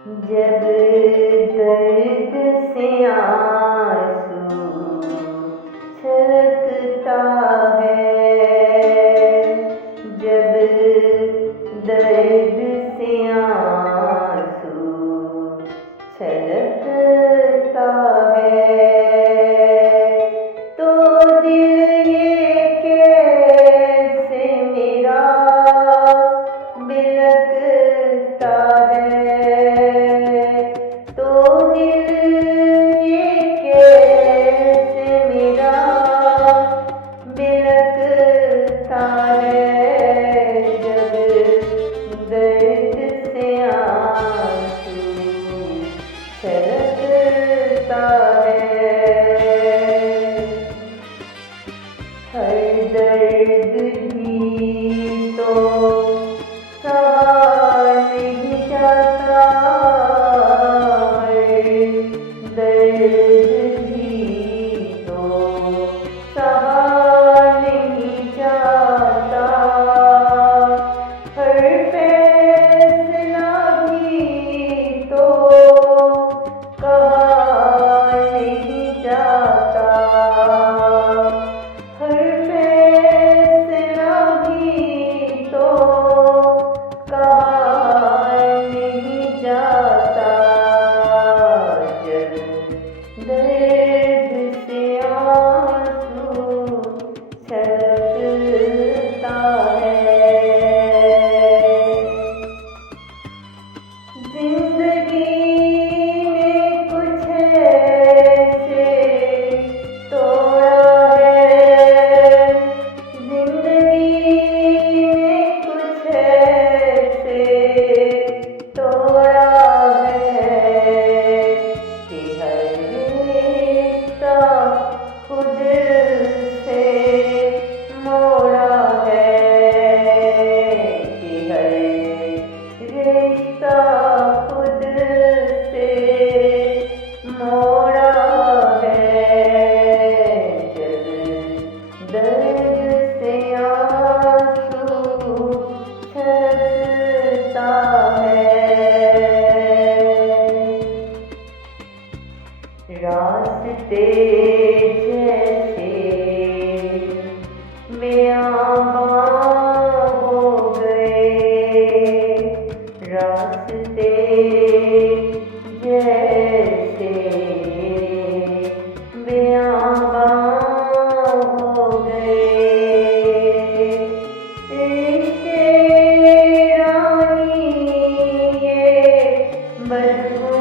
जब दर्द से आंसू छलकता है, जब दर्द से आंसू छलकता है, तो दिल ये कैसे मेरा बिलकता है, तो दिल ये कैसे मेरा बिलकता है, जब दर्द से आंसू छलकता है। हर दर्द भी तो सहा नहीं जाता, हर दर्द भी तो सहा नहीं जाता, हर फैसला भी तो कहा नहीं जाता, हर फैसला भी तो कहा नहीं जाता, जब दर्द से आंसू छलकता है। जिंदगी में कुछ ऐसे तोड़ा है, जिंदगी में कुछ ऐसे तोड़ा है, कि हर रिश्ता खुद से मोड़ा है, कि हर रिश्ता खुद से मोड़ा है, जब दर्द से आंसू छलकता है। रास्ते जैसे बेआबां हो गए, रास्ते जैसे बेआबां हो गए, रिश्ते रानी ये बदबू